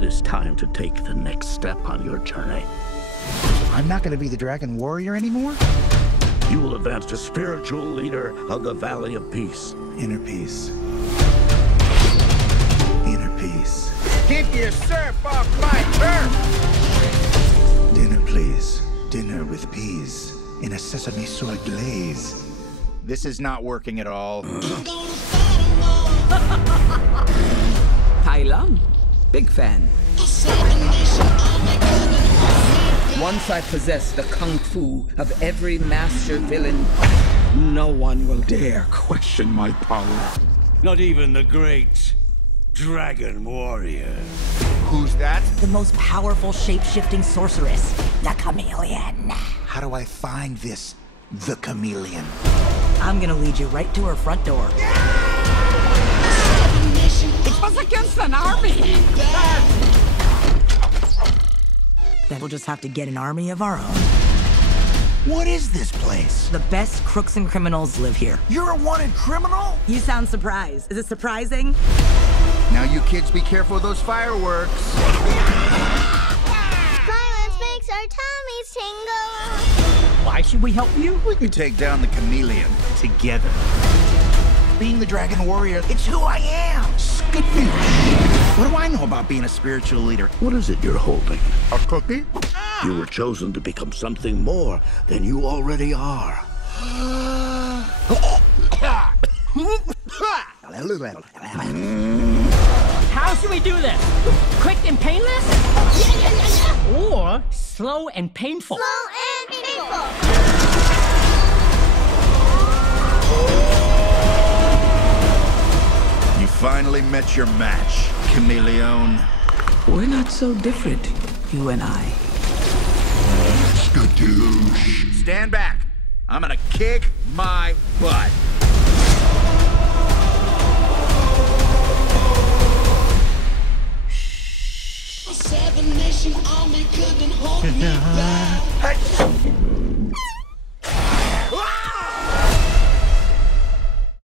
It is time to take the next step on your journey. I'm not going to be the Dragon Warrior anymore? You will advance to spiritual leader of the Valley of Peace. Inner peace. Inner peace. Keep your surf off my turf! Dinner, please. Dinner with peas in a sesame soy glaze. This is not working at all. Tai Lung, big fan. Once I possess the kung fu of every master villain, no one will dare question my power. Not even the great Dragon Warrior. Who's that? The most powerful shape-shifting sorceress, the Chameleon. How do I find this, the Chameleon? I'm gonna lead you right to her front door. It was against an army! Then we'll just have to get an army of our own. What is this place? The best crooks and criminals live here. You're a wanted criminal? You sound surprised. Is it surprising? Now you kids be careful of those fireworks. Violence makes our tummies tingle. Why should we help you? We can take down the Chameleon together. Being the Dragon Warrior, it's who I am. Skadoosh. What do I know about being a spiritual leader? What is it you're holding? A cookie? You were chosen to become something more than you already are. How should we do this? Quick and painless? Or slow and painful? Slow and painful. You finally met your match, Chameleon. We're not so different, you and I. Skadoosh. Stand back. I'm gonna kick my butt. A 7-nation army couldn't hold me back.